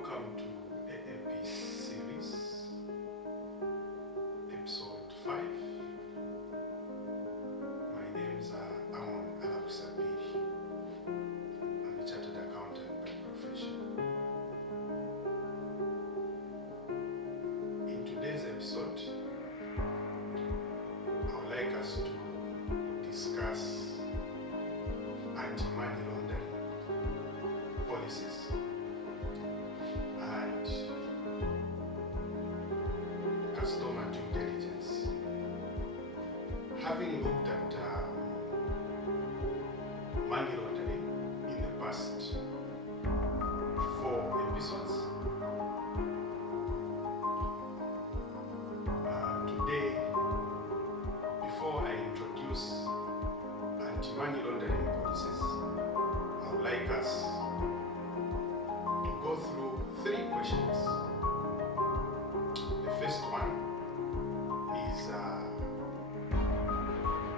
Welcome to AAP Series, episode 5. My name's AAP. I'm a chartered accountant by profession. In today's episode, I would like us to discuss anti-money laundering policies and customer due diligence. Having looked at money laundering in the past 4 episodes, today, before I introduce anti-money laundering policies, I would like us to go through 3 questions. The first one is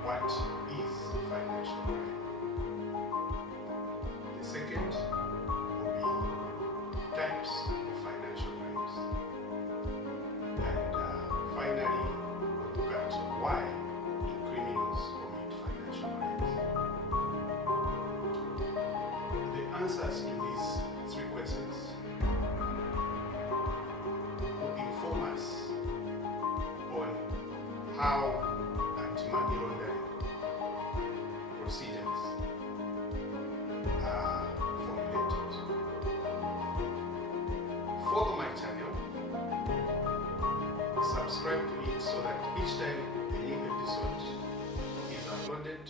what is financial crime? The second will be types of financial crimes. And finally, we'll look at why do criminals commit financial crimes. The answers to these 3 questions will inform us on how anti-money laundering procedures are formulated. Follow my channel, subscribe to it so that each time a new episode is uploaded,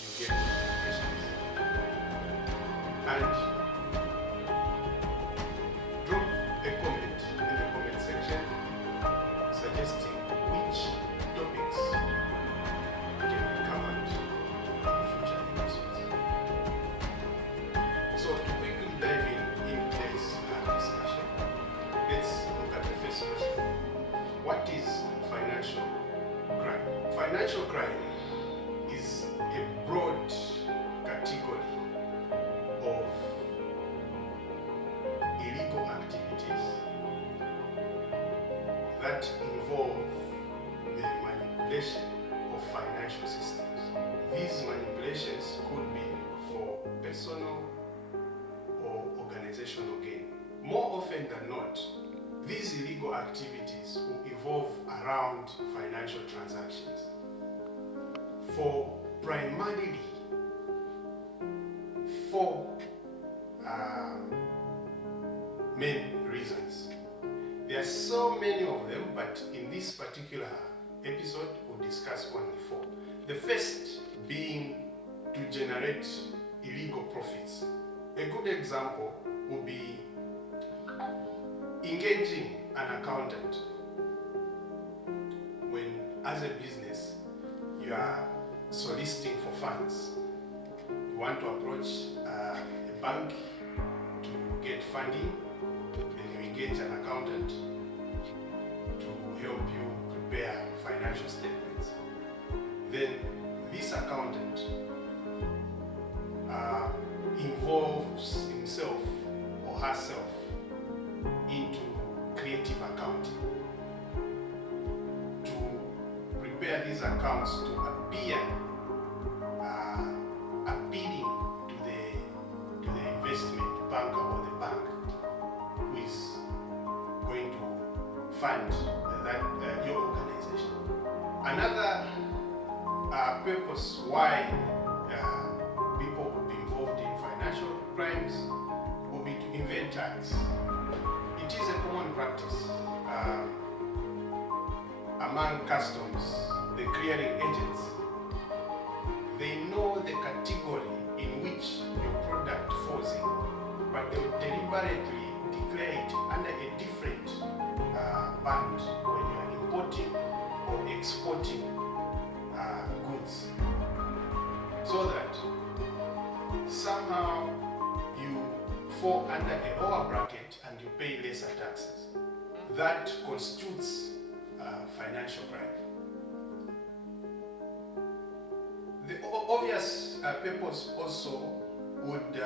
you get notifications. And drop a comment in the comment section suggesting which topics can be covered in future episodes. So to quickly dive into today's discussion, let's look at the first question. What is financial crime? Financial crime is a broad category of illegal activities that involve the manipulation of financial systems. These manipulations could be for personal or organizational gain. More often than not, these illegal activities will evolve around financial transactions for primarily 4 main reasons. There are so many of them, but in this particular episode, we'll discuss only 4. The first being to generate illegal profits. A good example would be engaging an accountant when, as a business, you are soliciting for funds. You want to approach a bank to get funding, then you engage an accountant to help you prepare financial statements. Then this accountant involves himself or herself into creative accounting to prepare these accounts to appear appealing to the investment banker or the bank who is going to fund your organization. Another purpose why people would be involved in financial crimes would be to evade tax. It is a common practice among customs, the clearing agents. They know the category in which your product falls in, but they will deliberately declare it under a different band when you are importing or exporting goods, so that somehow you fall under a lower bracket and you pay lesser taxes. That constitutes financial crime. The obvious purpose also would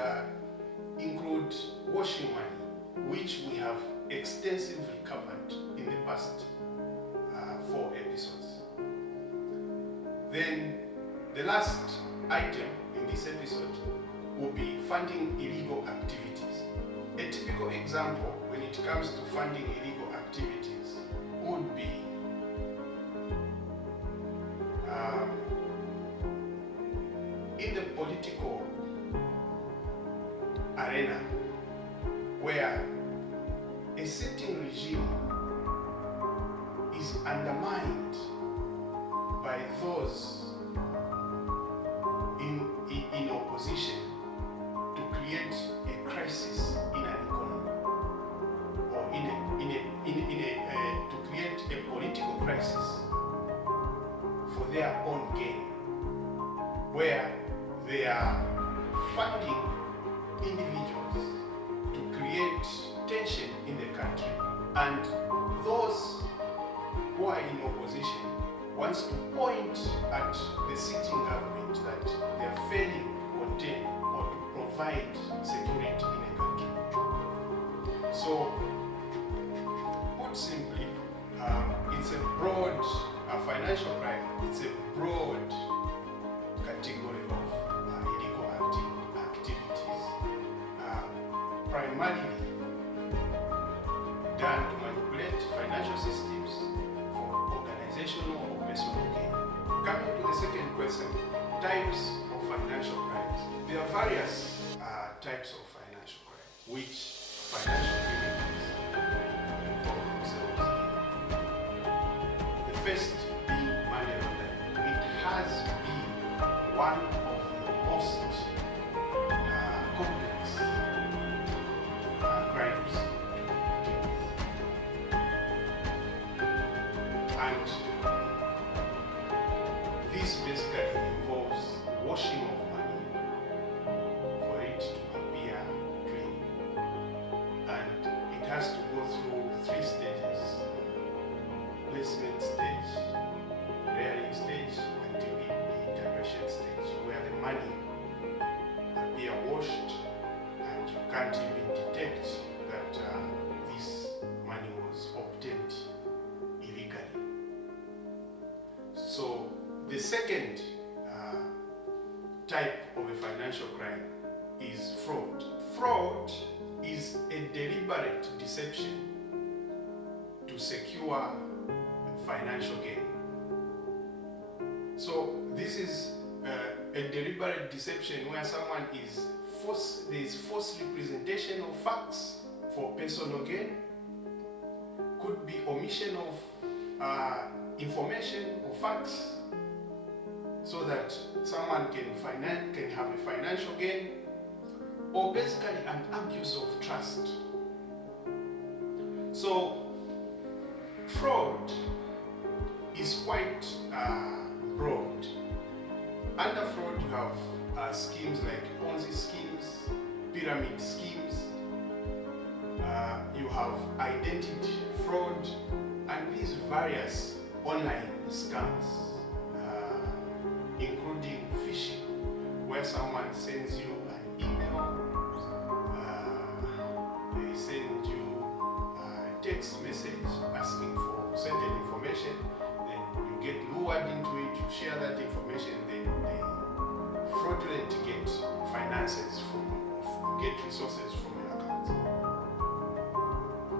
include washing money, which we have extensively covered in the past 4 episodes. Then the last item in this episode will be funding illegal activities. A typical example when it comes to funding illegal activities would be in the political arena, where a certain regime is undermined by those in opposition to create a crisis in an economy, or to create a political crisis for their own gain, where they are funding individuals to create tension in the country, and those who are in opposition wants to point at the sitting government that they are failing to contain or to provide security in a country. So, put simply, it's a broad financial crime. It's a broad category of illegal activities, primarily done to manipulate financial systems for organizational or personal gain. Coming to the second question, types of financial crimes. There are various types of financial crimes which financial criminals involve themselves in. The first being money laundering. It has been one of the most complex crimes to deal with. And this basically involves washing of money for it to appear clean. And it has to go through 3 stages: placement stage, layering stage, until the integration stage, where the money appear washed and you can't even detect that this money was obtained illegally. So the second type of a financial crime is fraud. Fraud is a deliberate deception to secure financial gain. So this is a deliberate deception where someone there is false representation of facts for personal gain. Could be omission of information or facts, so that someone can have a financial gain, or basically an abuse of trust. So fraud is quite broad. Under fraud you have schemes like Ponzi schemes, pyramid schemes, you have identity fraud, and these various online scams, including phishing, where someone sends you an email, they send you a text message asking for certain information, then you get lured into it, you share that information, then they fraudulently get finances from you, get resources from your account.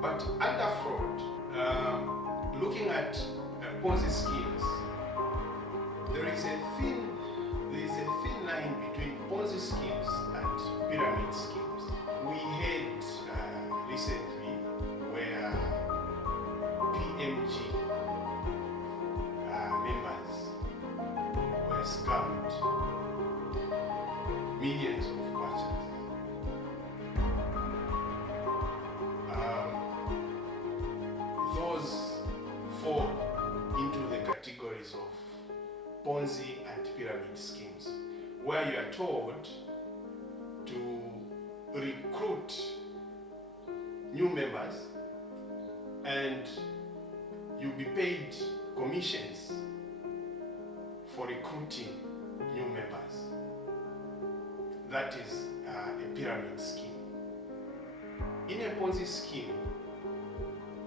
But under fraud, looking at Ponzi schemes, there is a thin line between Ponzi schemes and pyramid schemes. We had recently where PMG members were scammed millions of kwacha. Those fall into the categories of Ponzi and pyramid schemes, where you are told to recruit new members and you'll be paid commissions for recruiting new members. That is a pyramid scheme. in a Ponzi scheme,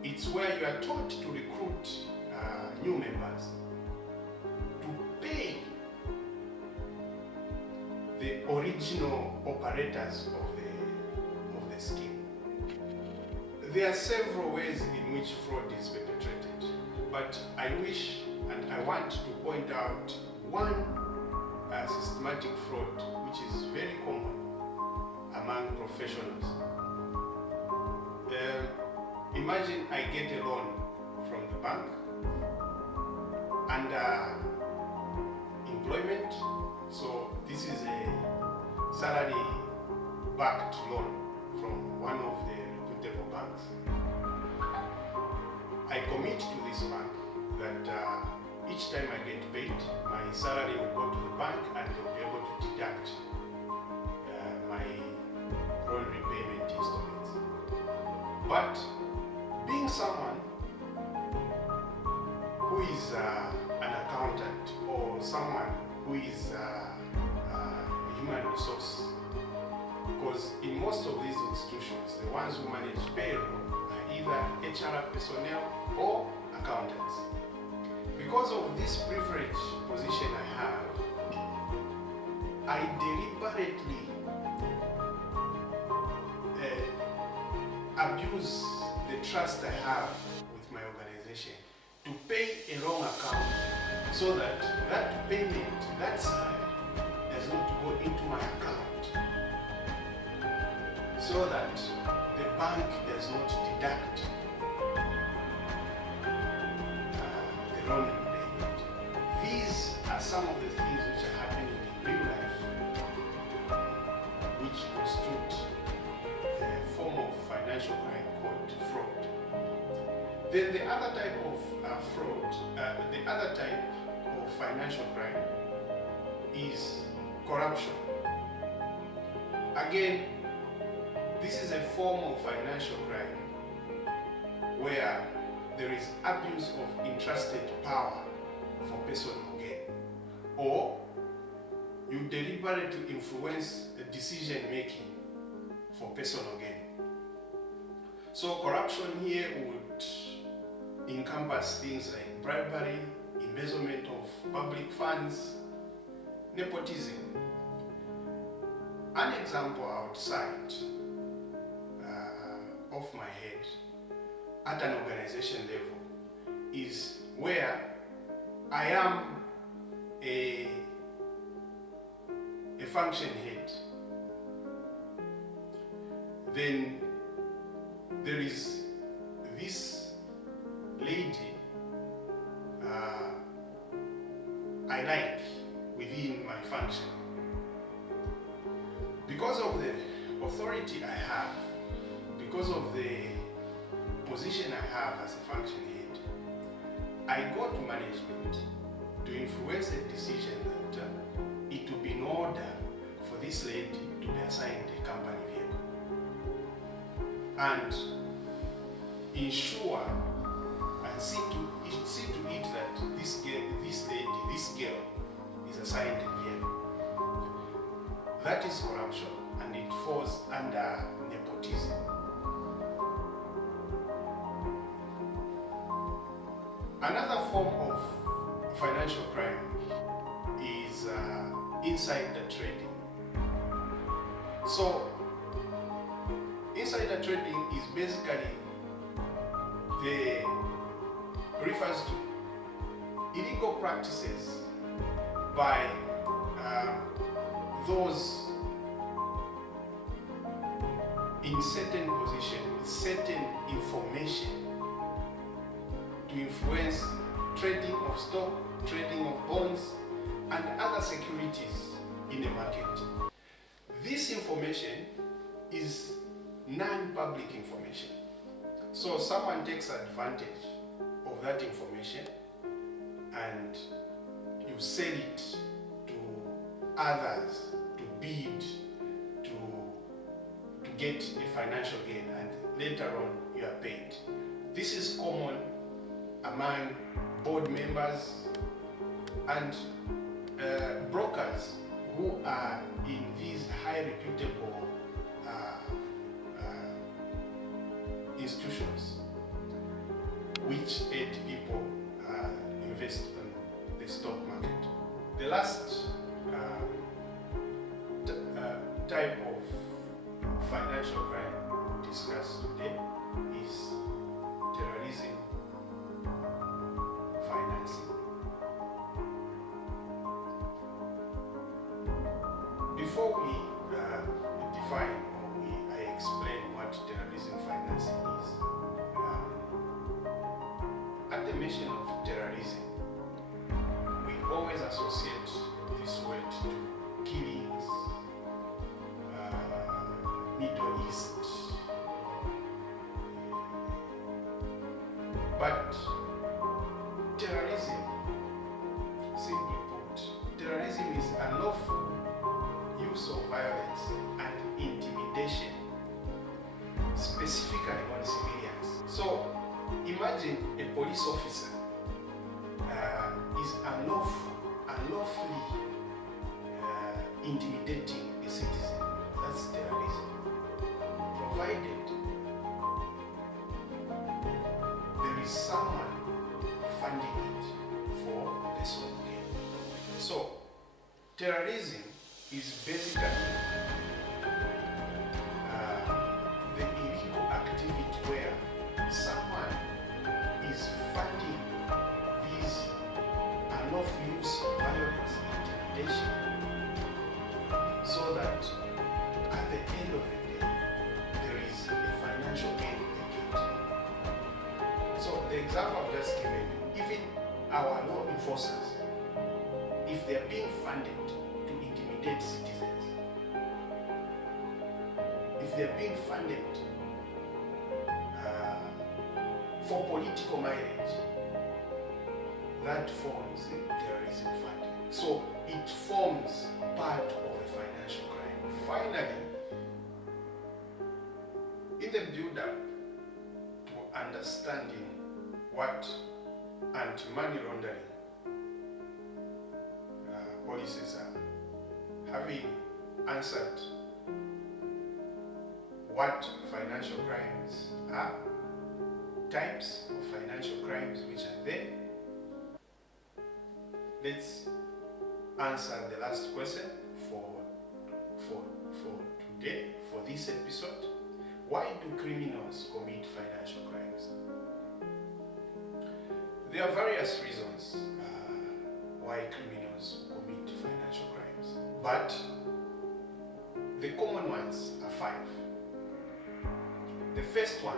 it's where you are taught to recruit new members to pay the original operators of the scheme. There are several ways in which fraud is perpetrated, but I wish and I want to point out one systematic fraud which is very common among professionals. Imagine I get a loan from the bank under employment, so this is a salary-backed loan from one of the reputable banks. I commit to this bank that each time I get paid, my salary will go to the bank and they'll be able to deduct my loan repayment installments. But being someone who is an accountant or someone who is human resource, because in most of these institutions, the ones who manage payroll are either HR personnel or accountants. Because of this privileged position I have, I deliberately abuse the trust I have with my organization to pay a wrong account so that that payment, that salary, does not go into my account, so that the bank does not deduct the loan repayment. These are some of the things which are happening in real life, which constitute a form of financial crime called fraud. Then the other type of fraud, the other type of financial crime is corruption. Again, this is a form of financial crime where there is abuse of entrusted power for personal gain, or you deliberately influence the decision making for personal gain. So corruption here would encompass things like bribery, embezzlement of public funds, nepotism. An example outside of my head at an organization level is where I am a function head. Then there is this lady I like within my function. Because of the authority I have, because of the position I have as a function head, I go to management to influence a decision that it will be in order for this lady to be assigned a company vehicle, and ensure and see to it that this girl is assigned a vehicle. That is corruption, and it falls under nepotism. Another form of financial crime is insider trading. So, insider trading is basically refers to illegal practices by those in certain position with certain information to influence trading of stock, trading of bonds, and other securities in the market. This information is non-public information. So someone takes advantage of that information and you sell it to others to bid, to get a financial gain, and later on you are paid. This is common among board members and brokers who are in these high reputable institutions which aid people invest in the stock market. The last type of financial crime we discussed today is terrorism financing. Before we define or I explain what terrorism financing is, at the mention of terrorism, we always associate this word to killings, Middle East. But terrorism, simply put, terrorism is unlawful use of violence and intimidation, specifically on civilians. So imagine a police officer is unlawfully intimidating a citizen. That's terrorism. Provided there is someone funding it for personal gain. So terrorism is basically the illegal activity where someone is funding these unlawful use of violence, intimidation, so that at the end of the day, there is a financial gain again. So the example I've just given you, even our law enforcers, if they are being funded to intimidate citizens, if they are being funded for political mileage, that forms terrorism funding. So it forms part of a financial crime. Finally, in the build-up to understanding what anti-money laundering policies are, having answered what financial crimes are, types of financial crimes which are there, let's answer the last question for today, for this episode. Why do criminals commit financial crimes? There are various reasons why criminals commit financial crimes, but the common ones are 5. The first one,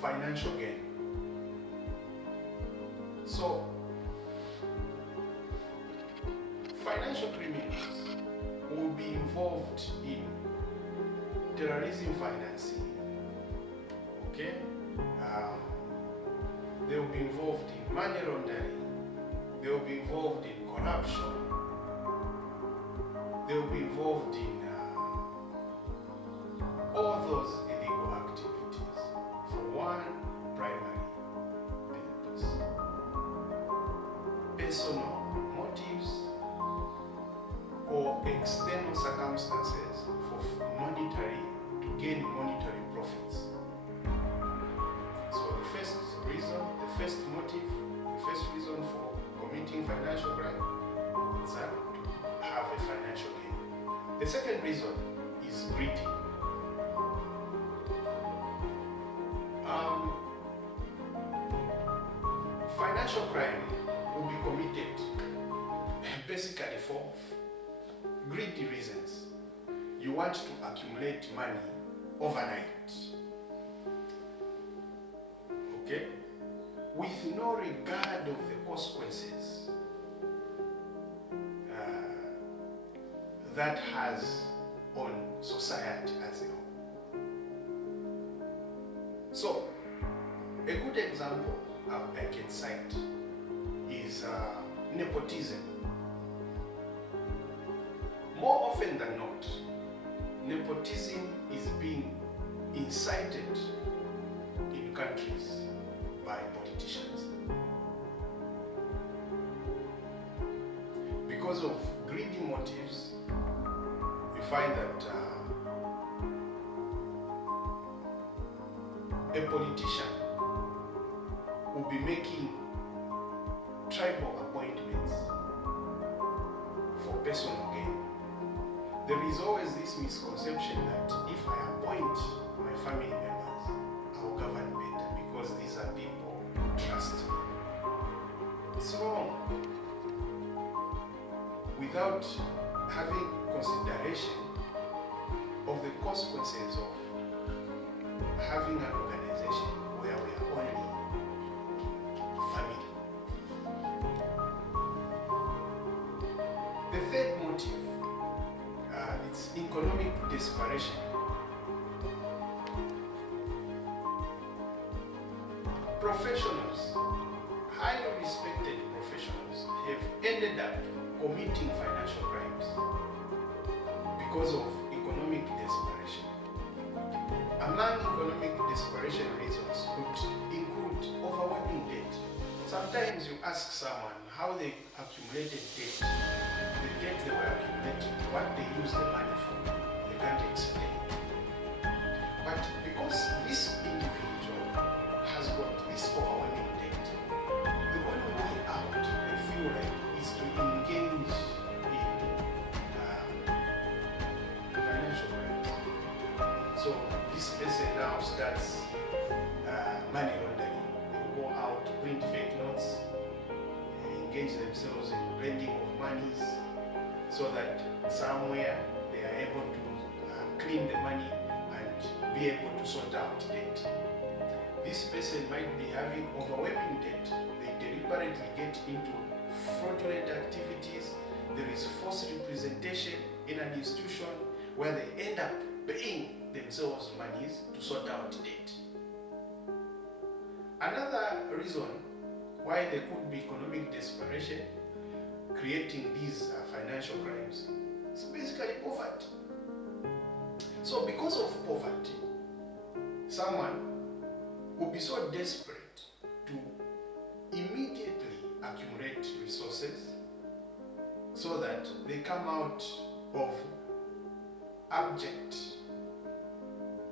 financial gain. So, financial criminals will be involved in terrorism financing, okay? They will be involved in money laundering, they will be involved in corruption, they will be involved in all those illegal activities for one primary purpose: personal motives or external circumstances for monetary, to gain monetary profits. So the first reason, the first motive, the first reason for committing financial crime is to have a financial gain. The second reason is greedy. Financial crime will be committed basically for greedy reasons. You want to accumulate money overnight, okay, with no regard of the consequences that has on society as a whole. So, a good example I can cite is nepotism. More often than not, nepotism is being incited in countries by politicians. Because of greedy motives, you find that a politician will be making tribal appointments for personal gain, there is always this misconception that if I appoint my family members, I will govern better because these are people who trust me. It's wrong. Without having consideration of the consequences of having an organization where we are only family. The third motive, it's economic desperation. Professionals, highly respected professionals, have ended up committing financial crimes because of economic desperation. Among economic desperation reasons could include overwhelming debt. Sometimes you ask someone how they accumulated debt, the debt they were accumulating, what they used the money for, they can't explain it. But because this individual has got this overwhelming debt, the only way out, they feel like, is to engage in financial crimes. So this person now starts money laundering. They will go out to print fake notes, engage themselves in blending of monies, so that somewhere they are able to clean the money and be able to sort out debt. This person might be having overwhelming debt. They deliberately get into fraudulent activities. There is false representation in an institution where they end up paying themselves monies to sort out debt. Another reason why there could be economic desperation creating these financial crimes is basically poverty. So because of poverty, someone will be so desperate to immediately accumulate resources so that they come out of abject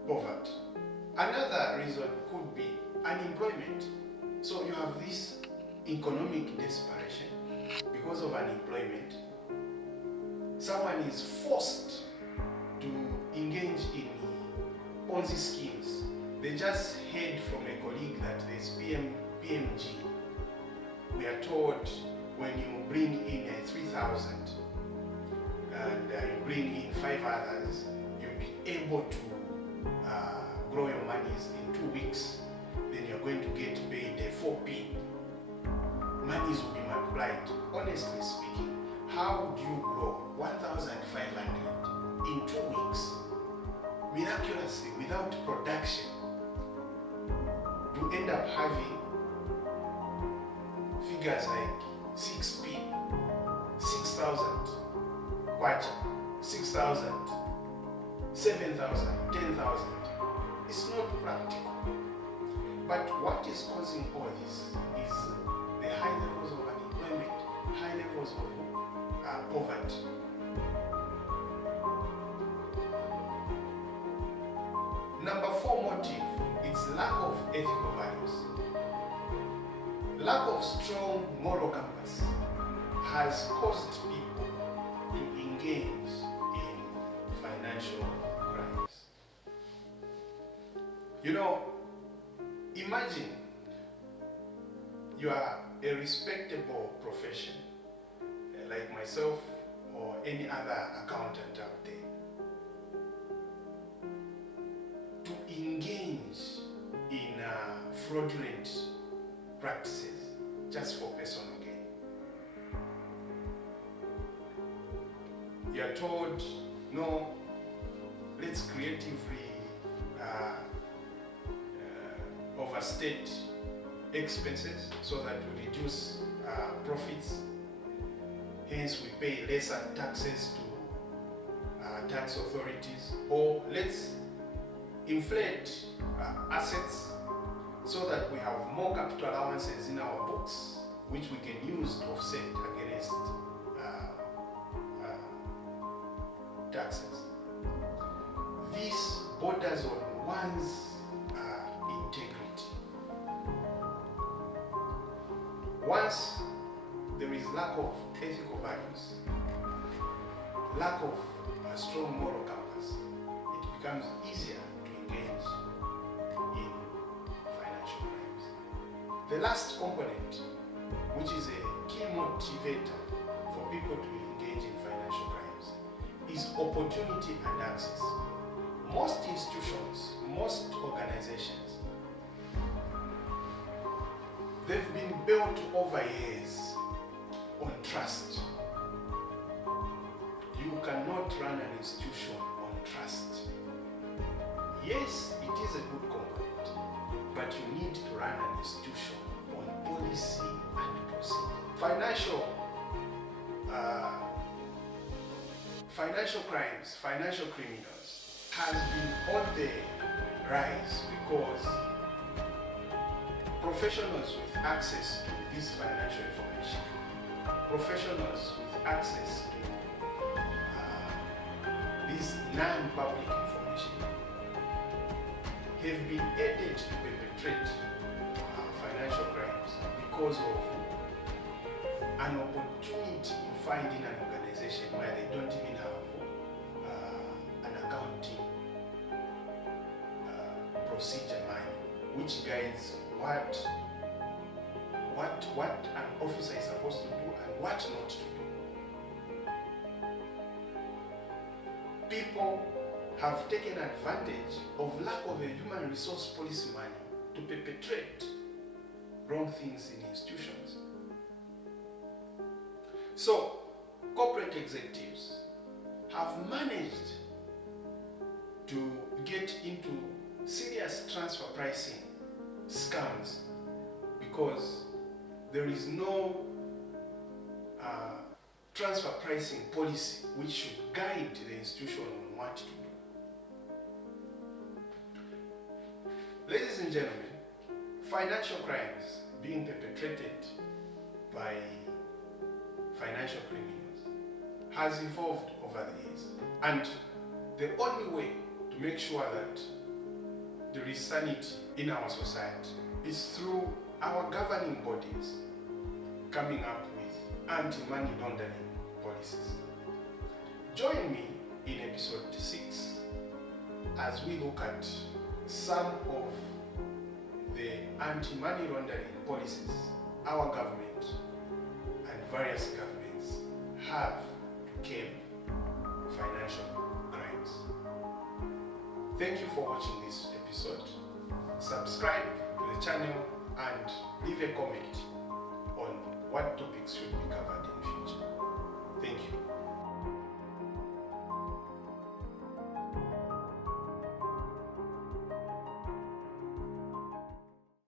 poverty. Another reason could be unemployment. So you have this economic desperation because of unemployment. Someone is forced to engage in Ponzi schemes. They just heard from a colleague that there's PMG. We are told when you bring in 3,000 and you bring in 5 others, you'll be able to grow your monies in 2 weeks. Then you're going to get paid 4p. Monies will be multiplied. Honestly speaking, how do you grow 1,500 in 2 weeks miraculously without production? You end up having figures like 6p, 6,000, kwacha, 6,000, 7,000, 10,000. It's not practical. But what is causing all this is the high levels of unemployment, high levels of poverty. Number 4 motive, it's lack of ethical values. Lack of strong moral compass has caused people to engage in financial crimes. You know, imagine you are a respectable profession, like myself or any other accountant out there. To engage in fraudulent practices just for personal gain. You are told, no, let's creatively overstate expenses so that we reduce profits. Hence, we pay lesser taxes to tax authorities, or let's inflate assets so that we have more capital allowances in our books, which we can use to offset against taxes. This borders on one's integrity. Once there is lack of ethical values, lack of a strong moral compass, it becomes easier to engage in financial crimes. The last component, which is a key motivator for people to engage in financial crimes, is opportunity and access. Most institutions, most organizations, they've been built over years on trust. You cannot run an institution on trust. Yes, it is a good component, but you need to run an institution on policy and procedure. Financial crimes, financial criminals has been on the rise because professionals with access to this financial information, professionals with access to this non-public information have been aided to perpetrate financial crimes because of an opportunity you find in an organization where they don't even have an accounting procedure manual which guides what an officer is supposed to do and what not to do. People have taken advantage of lack of a human resource policy manual to perpetrate wrong things in institutions. So, corporate executives have managed to get into serious transfer pricing scams because there is no transfer pricing policy which should guide the institution on what to do. Ladies and gentlemen, financial crimes being perpetrated by financial criminals has evolved over the years, and the only way to make sure that there is sanity in our society is through our governing bodies coming up with anti-money laundering policies. Join me in episode 6 as we look at some of the anti-money laundering policies our government and various governments have to curb financial crimes. Thank you for watching this episode. Subscribe to the channel and leave a comment on what topics should be covered in future. Thank you.